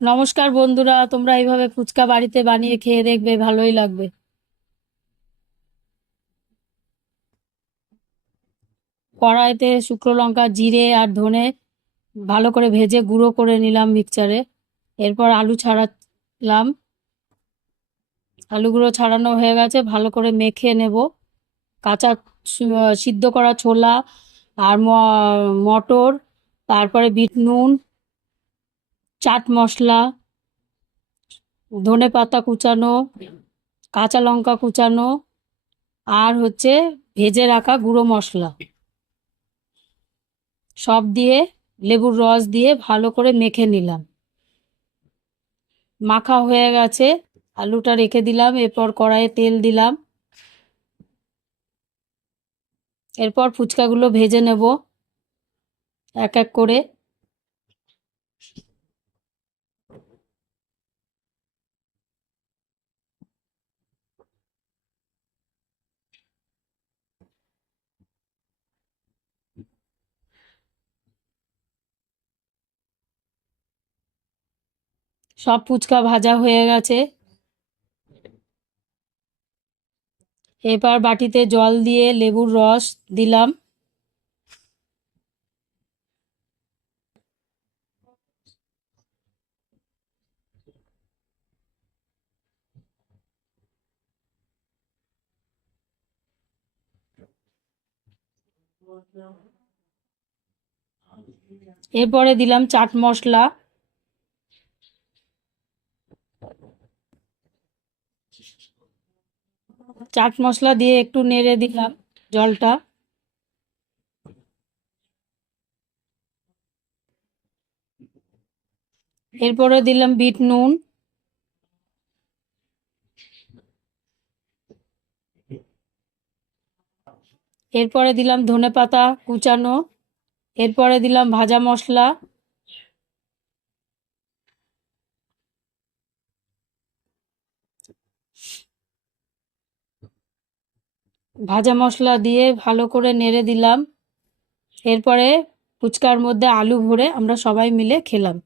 নমস্কার বন্ধুরা, তোমরা এইভাবে ফুচকা বাড়িতে বানিয়ে খেয়ে দেখবে, ভালোই লাগবে। কড়াইতে শুকনো লঙ্কা, জিরে আর ধনে ভালো করে ভেজে গুঁড়ো করে নিলাম মিক্সচারে। এরপর আলু ছাড়ালাম। আলুগুলো ছাড়ানো হয়ে গেছে, ভালো করে মেখে নেব। কাঁচা সিদ্ধ করা ছোলা আর মটর তারপরে বিট নুন, চাট মশলা, ধনে পাতা কুচানো, কাঁচা লঙ্কা কুচানো, আর হচ্ছে ভেজে রাখা গুঁড়ো মশলা। সব দিয়ে লেবুর রস দিয়ে ভালো করে মেখে নিলাম। মাখা হয়ে গেছে, আলুটা রেখে দিলাম, এরপর কড়াইয়ে তেল দিলাম। এরপর ফুচকাগুলো ভেজে নেব। এক এক করে সব ফুচকা ভাজা হয়ে গেছে। এবার বাটিতে জল দিয়ে লেবুর রস দিলাম। এরপরে দিলাম চাট মশলা। চাট মশলা দিয়ে একটু নেড়ে দিলাম জলটা। এরপরে দিলাম বিট নুন। এরপরে দিলাম ধনে পাতা কুচানো, এরপরে দিলাম ভাজা মশলা। ভাজা মশলা দিয়ে ভালো করে নেড়ে দিলাম। এরপরে ফুচকার মধ্যে আলু ভরে আমরা সবাই মিলে খেলাম।